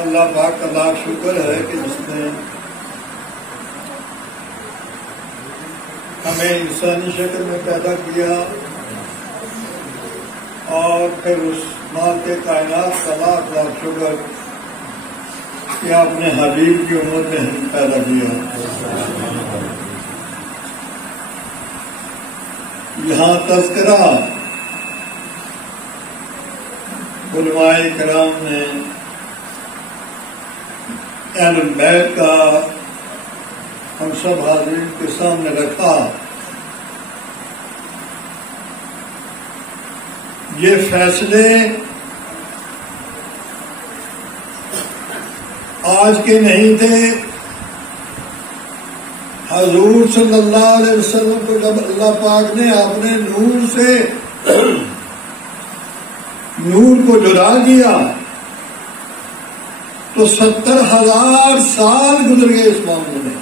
اللہ پاک کا لاکھ شکر ہے کہ جس نے ہمیں انسانی شکل میں پیدا کیا اور پھر اس مالک کائنات کا لاکھ لاکھ شکر کہ آپ نے حبیب کی امت میں ہمیں پیدا کیا. یہاں تذکرہ علماء کرام نے اہل البیت کا ہم سب حاضرین کے سامنے رکھا. یہ فیصلے آج کے نہیں تھے. حضور صلی اللہ علیہ وسلم کو جب اللہ پاک نے اپنے نور سے نور کو جدا کیا تو 70,000 سال گزر گئے. اس معاملے میں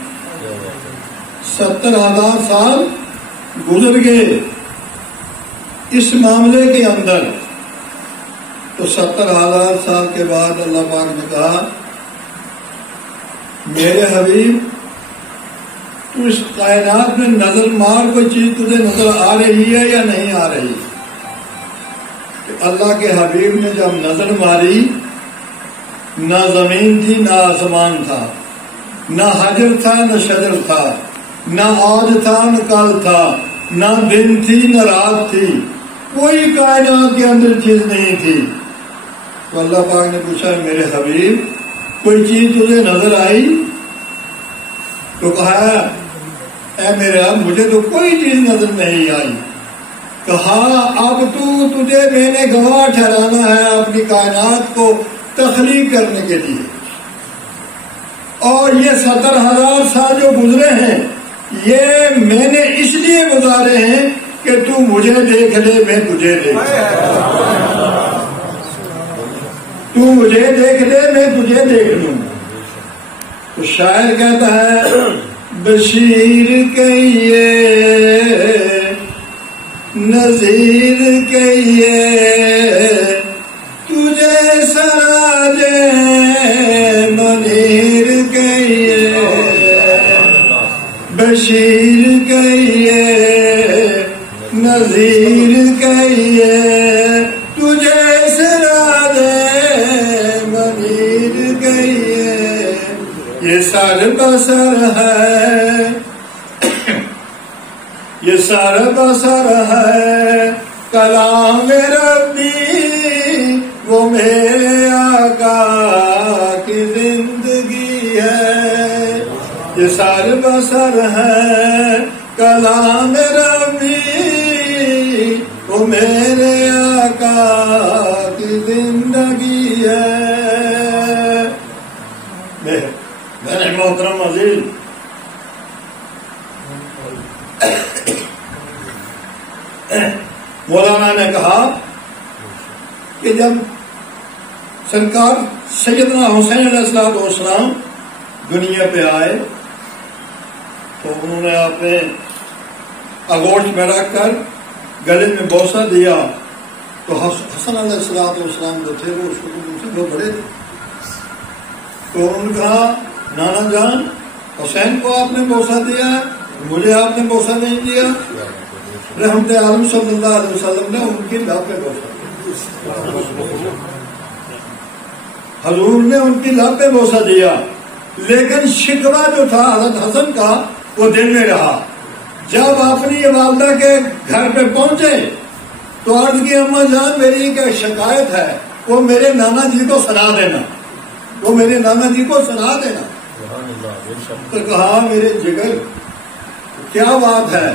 70,000 سال گزر گئے اس معاملے کے اندر. تو 70,000 سال کے بعد اللہ پاک نے کہا میرے حبیب تو اس کائنات میں نظر مار کوئی چیز تجھے نظر آ رہی ہے یا نہیں آ رہی. کہ اللہ کے حبیب نے جب نظر ماری نہ زمین تھی نہ آسمان تھا، نہ حجر تھا نہ شجر تھا، نہ آج تھا نہ کل تھا، نہ دن تھی نہ رات تھی، کوئی کائنات کے اندر چیز نہیں تھی. تو اللہ پاک نے پوچھا میرے حبیب کوئی چیز تجھے نظر آئی؟ تو کہا اے میرے رب مجھے تو کوئی چیز نظر نہیں آئی. کہا اب تجھے میں نے گواہ ٹھہرانا ہے اپنی کائنات کو تخلیق کرنے کے لیے. اور یہ 70,000 سال جو گزرے ہیں یہ میں نے اس لیے گزارے ہیں کہ تو مجھے دیکھ لے میں تجھے دیکھ لوں، تو مجھے دیکھ لے میں تجھے دیکھ لوں. تو شاعر کہتا ہے بشیر کہیے نذیر کہیے تجھے سراج منیر کہیے، بشیر کہیے نذیر کہیے تجھے سراج منیر کہیے. یہ سر بسر ہے، یہ سر بسر ہے کلام ربی، وہ میرے آقا کی زندگی ہے. یہ سر بسر ہے کلام ربی، وہ میرے آقا کی زندگی ہے. میرے محترم عزیز مولانا نے کہا کہ جب سرکار سیدنا حسین علیہ السلام دنیا پہ آئے تو انہوں نے اپنے آغوش میں رکھ کر گلے میں بوسہ دیا. تو حسن علیہ السلام جو تھے وہ اس کو ان سے بہت بڑے تھے. تو انہوں نے کہا نانا جان حسین کو آپ نے بوسہ دیا مجھے آپ نے بوسہ نہیں دیا. رحمت عالم صلی اللہ علیہ وسلم نے ان کی لب پہ بوسہ دیا، حضور نے ان کی لب پہ بوسہ دیا. لیکن شکوہ جو تھا حضرت حسن کا وہ دل میں رہا. جب اپنی والدہ کے گھر پہ پہنچے تو عرض کی اماں جان میری ایک شکایت ہے، وہ میرے نانا جی کو سنا دینا، وہ میرے نانا جی کو سنا دینا. تو کہا میرے جگر کیا بات ہے،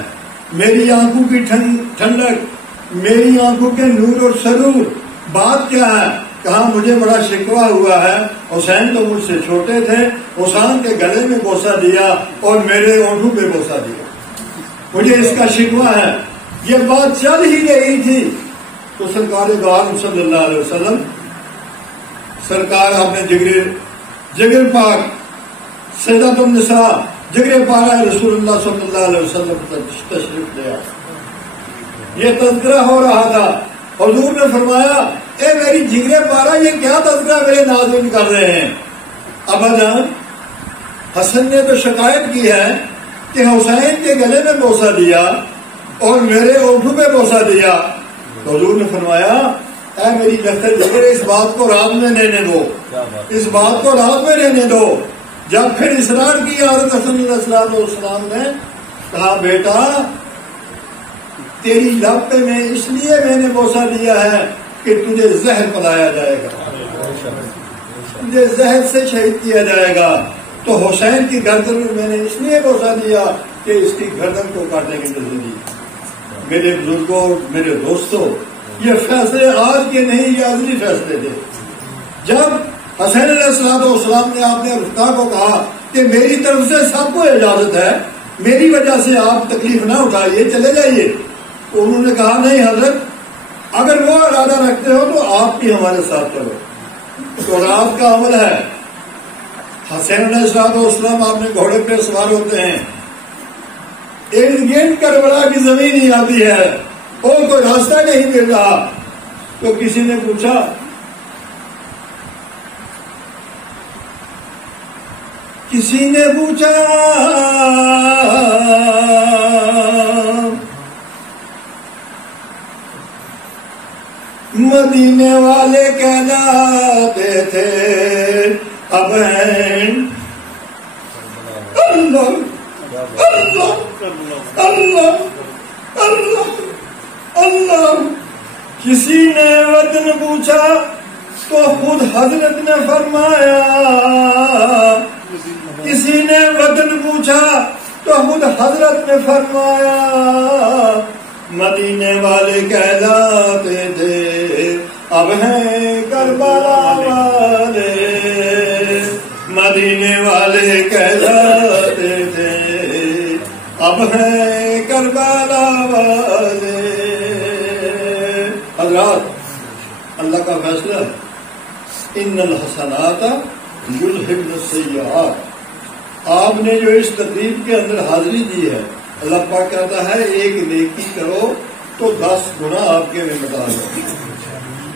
میری آنکھوں کی ٹھنڈک، میری آنکھوں کے نور اور سرور، بات کیا ہے؟ کہا مجھے بڑا شکوہ ہوا ہے، حسین تو مجھ سے چھوٹے تھے، حسین کے گلے میں بوسہ دیا اور میرے اونٹوں پہ بوسہ دیا، مجھے اس کا شکوہ ہے. یہ بات چل ہی رہی تھی تو سرکار دو عالم صلی اللہ علیہ وسلم سرکار اپنے جگر پاک سیدۃ النساء جگر پارا رسول اللہ صلی اللہ علیہ وسلم تشریف لے آئے. یہ تذکرہ ہو رہا تھا. حضور نے فرمایا اے میری جگرے پارا یہ کیا تذکرہ میرے ناظرین کر رہے ہیں؟ ابا جان حسن نے تو شکایت کی ہے کہ حسین کے گلے میں بوسہ دیا اور میرے اونٹوں پہ بوسہ دیا. تو حضور نے فرمایا اے میری لخت جگر اس بات کو رات میں رہنے دو، اس بات کو رات میں رہنے دو. جب پھر اصرار کیا حضرت حسن علیہ السلام نے کہا بیٹا تیری لب پہ میں نے بوسہ دیا ہے کہ تجھے زہر پلایا جائے گا، تجھے زہر سے شہید کیا جائے گا. تو حسین کی گردن میں میں نے اس لیے بوسہ دیا کہ اس کی گردن کو کاٹنے کی تجویز. میرے بزرگوں، میرے دوستوں، یہ فیصلے آج کے نہیں، یہ ازلی فیصلے تھے. جب حسین علیہ السلام نے اپنے رفقا کو کہا کہ میری طرف سے سب کو اجازت ہے، میری وجہ سے آپ تکلیف نہ اٹھائیے، چلے جائیے، تو انہوں نے کہا نہیں حضرت اگر وہ ارادہ رکھتے ہو تو آپ بھی ہمارے ساتھ چلو. تو رات کا عمل ہے، حسین علیہ السلام اپنے گھوڑے پہ سوار ہوتے ہیں، ارد گرد کربلا کی زمین ہی آتی ہے اور کوئی راستہ نہیں مل رہا. تو کسی نے پوچھا مدینے والے کہلاتے تھے اب اللہ اللہ اللہ اللہ اللہ. کسی نے وطن پوچھا تو خود حضرت نے فرمایا، کسی نے وطن پوچھا تو خود حضرت نے فرمایا مدینے والے کہلاتے تھے اب ہیں کربلا والے، مدینے والے کہلاتے تھے اب ہیں کربلا والے. حضرات اللہ کا فیصلہ ان الحسنات یذہبن السیئات. آپ نے جو اس تقریب کے اندر حاضری دی ہے، اللہ پاک کہتا ہے ایک نیکی کرو تو 10 گنا آپ کے میں مٹا دو.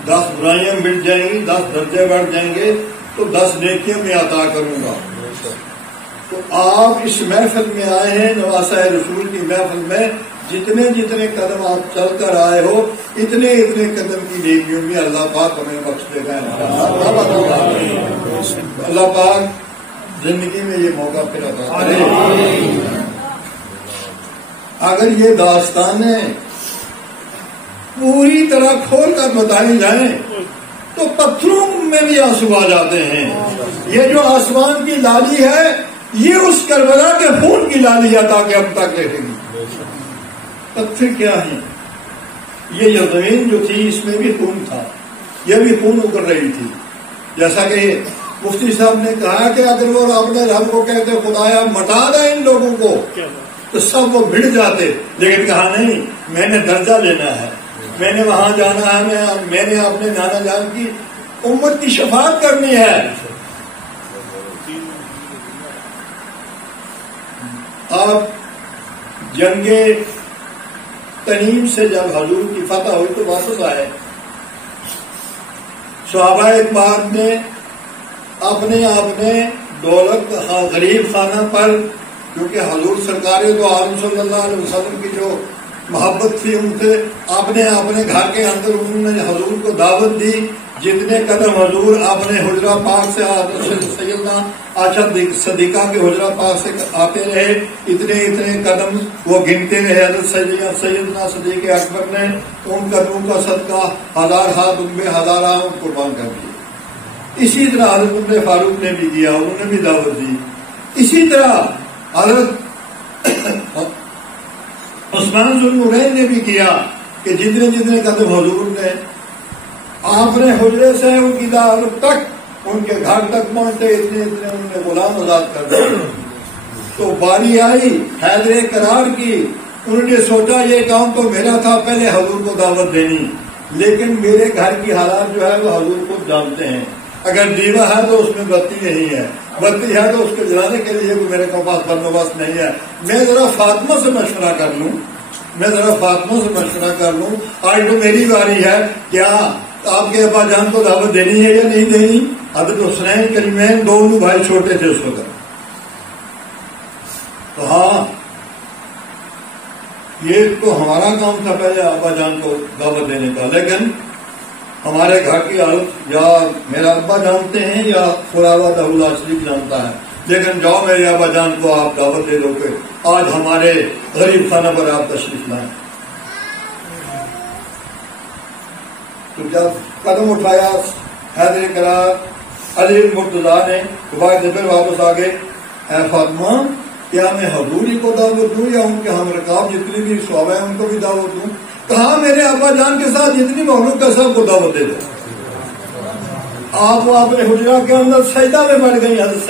10 برائیاں مٹ جائیں گی، 10 درجے بڑھ جائیں گے تو 10 نیکیاں میں عطا کروں گا. تو آپ اس محفل میں آئے ہیں، نواسہ رسول کی محفل میں، جتنے قدم آپ چل کر آئے ہو اتنے قدم کی نیکیوں میں اللہ پاک ہمیں بخش دے گا. اللہ پاک زندگی میں یہ موقع پھر عطا کرے. اگر یہ داستانیں پوری طرح کھول کر بتائی جائیں تو پتھروں میں بھی آنسو آ جاتے ہیں. یہ جو آسمان کی لالی ہے یہ اس کربلا کے خون کی لالی ہے تاکہ اب تک رہے گی. پتھر کیا ہے؟ یہ زمین جو تھی اس میں بھی خون تھا، یہ بھی خون اکڑ رہی تھی. جیسا کہ مفتی صاحب نے کہا کہ اگر وہ اپنے رب کو کہتے خدایا مٹا دے ان لوگوں کو تو سب وہ بھڑ جاتے، لیکن کہا نہیں میں نے درجہ لینا ہے، میں نے وہاں جانا ہے، میں نے اپنے نانا جان کی امت کی شفاعت کرنی ہے. آپ جنگ تنیم سے جب حضور کی فتح ہوئی تو واپس آئے. صحابہ اکبار نے اپنے دولت غریب خانہ پر، کیونکہ حضور سرکار تو عالم صلی اللہ علیہ وسلم کی جو محبت تھی ان سے اپنے گھر کے اندر انہوں نے حضور کو دعوت دی. جتنے قدم حضور اپنے حجرہ پاک سے سیدنا عائشہ صدیقہ کے حجرہ پاک سے آتے رہے، اتنے قدم وہ گنتے رہے. حضرت سیدنا صدیق اکبر نے ان قدموں کا صدقہ 1000 ہاتھ ان میں 1000 قربان کر دیے. اسی طرح حضرت عمر فاروق نے بھی کیا، انہوں نے بھی دعوت دی. اسی طرح حضرت عثمان ذوالنورین نے بھی کیا کہ جتنے قدم حضور نے آپ نے حجرے سے ان کی دعوت تک ان کے گھر تک پہنچتے اتنے انہوں نے غلام آزاد کر دیا. تو باری آئی حیدر قرار کی، انہوں نے سوچا یہ کام تو میرا تھا پہلے حضور کو دعوت دینی، لیکن میرے گھر کی حالات جو ہے وہ حضور کو جانتے ہیں. اگر دیوا ہے تو اس میں بتی نہیں ہے، بتی ہے تو اس کو جلانے کے لیے کوئی میرے پاس بندوبست نہیں ہے. میں ذرا فاطمہ سے مشورہ کر لوں، آج تو میری باری ہے، کیا آپ کے ابا جان کو دعوت دینی ہے یا نہیں دینی؟ حضرت حسنین کریمین دونوں بھائی چھوٹے تھے اس وقت. تو ہاں یہ تو ہمارا کام تھا پہلے ابا جان کو دعوت دینے کا، لیکن ہمارے گھر کی حالت یا میرا ابا جانتے ہیں یا خلاوہ دہلا شریف جانتا ہے، لیکن جاؤ میرے ابا جان کو آپ دعوت دے دو کہ آج ہمارے غریب خانہ پر آپ تشریف لائیں. تو جب قدم اٹھایا حیدر کرار علی مرتضیٰ نے تو بعد پھر واپس آگے، اے فاطمہ کیا میں حضور ہی کو دعوت دوں یا ان کے ہم رکاب جتنی بھی صحابہ ہیں ان کو بھی دعوت دوں؟ کہاں میرے ابا جان کے ساتھ جتنی مخلوق ہے سب کو دعوت دے دو. آپ اپنے حجرہ کے اندر سجدہ میں بیٹھ گئی حضرت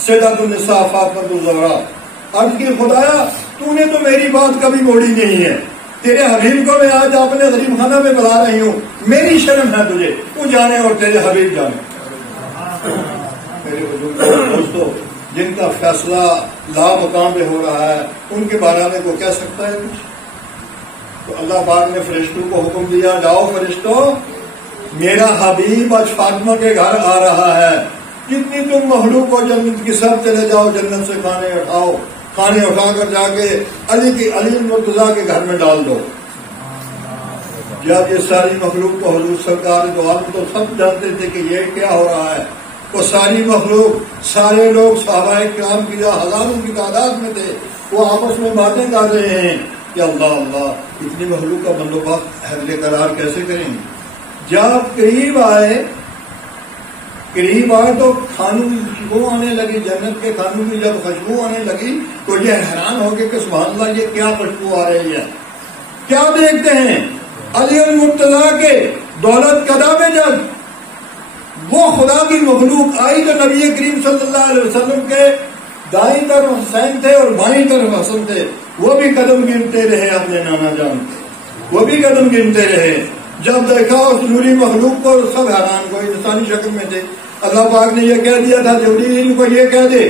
سیدۃ النساء فاطمہ الزہرا، عرض کی خدایا تو نے تو میری بات کبھی موڑی نہیں ہے، تیرے حبیب کو میں آج اپنے غریب خانہ میں بلا رہی ہوں، میری شرم ہے تجھے، تو جانے اور تیرے حبیب جانے. میرے دوستو جن کا فیصلہ لا مقام پہ ہو رہا ہے ان کے بارے میں کوئی کہہ سکتا ہے کچھ؟ تو اللہ پاک نے فرشتوں کو حکم دیا، جاؤ فرشتوں میرا حبیب آج فاطمہ کے گھر آ رہا ہے، جتنی تم مخلوق ہو جنت کی سب چلے جاؤ جنت سے کھانے اٹھاؤ، کھانے اٹھا کر جا کے علی مرتضیٰ کے گھر میں ڈال دو. جب یہ ساری مخلوق کو حضور سرکار دو عالم تو سب جانتے تھے کہ یہ کیا ہو رہا ہے. وہ ساری مخلوق سارے لوگ صحابہ کرام کی جو ہزاروں کی تعداد میں تھے وہ آپس میں باتیں کر رہے ہیں کہ اللہ اللہ اتنی مخلوق کا بندوبست حیدر کرار کیسے کریں گے. جب قریب آئے تو کھانوں کی خوشبو آنے لگی، جنت کے کھانوں کی جب خوشبو آنے لگی تو یہ حیران ہو گئے کہ سبحان اللہ یہ کیا خوشبو آ رہی ہے. کیا دیکھتے ہیں علی المرتضیٰ کے دولت قدا میں جب وہ خدا کی مخلوق آئی تو نبی کریم صلی اللہ علیہ وسلم کے دائیں طرف حسین تھے اور بائیں طرف حسن تھے، وہ بھی قدم گنتے رہے اپنے نانا جان کے، وہ بھی قدم گنتے رہے. جب دیکھا اس نوری مخلوق کو سب حیران کو انسانی شکل میں تھے. اللہ پاک نے یہ کہہ دیا تھا جبریل کو یہ کہہ دے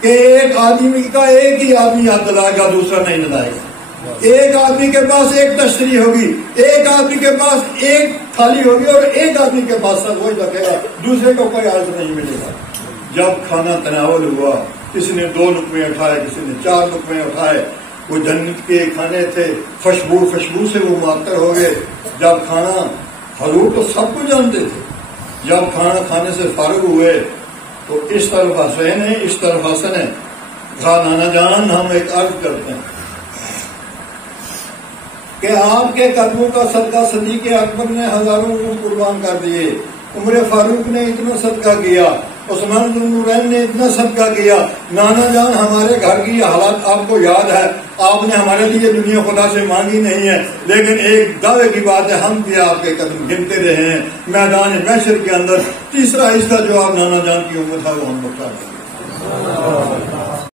کہ ایک آدمی کا ایک ہی آدمی ہاتھ دلائے گا، دوسرا نہیں دلائے گا. ایک آدمی کے پاس ایک تشتری ہوگی، ایک آدمی کے پاس ایک تھالی ہوگی اور ایک آدمی کے پاس سب وہی رکھے گا، دوسرے کو کوئی عرض نہیں ملے گا. جب کھانا تناول ہوا کسی نے 2 لقمے اٹھائے، کسی نے 4 لقمے اٹھائے. وہ جنت کے کھانے تھے، خوشبو سے وہ معطر ہو گئے. جب کھانا حضور تو سب کو جانتے تھے، جب کھانا کھانے سے فارغ ہوئے تو اس طرف حسین ہے اس طرف حسن ہے. کہا نانا جان ہم ایک عرض کرتے ہیں کہ آپ کے قدموں کا صدقہ صدیق اکبر نے ہزاروں اونٹ قربان کر دیے، عمر فاروق نے اتنا صدقہ کیا، عثمان ذو النورین نے اتنا صدقہ کیا. نانا جان ہمارے گھر کی حالات آپ کو یاد ہے، آپ نے ہمارے لیے دنیا خدا سے مانگی نہیں ہے، لیکن ایک دعوے کی بات ہے ہم بھی آپ کے قدم گنتے رہے ہیں میدان محشر کے اندر. تیسرا حصہ جو آپ نانا جان کی امت ہے وہ ہم اٹھا دیں.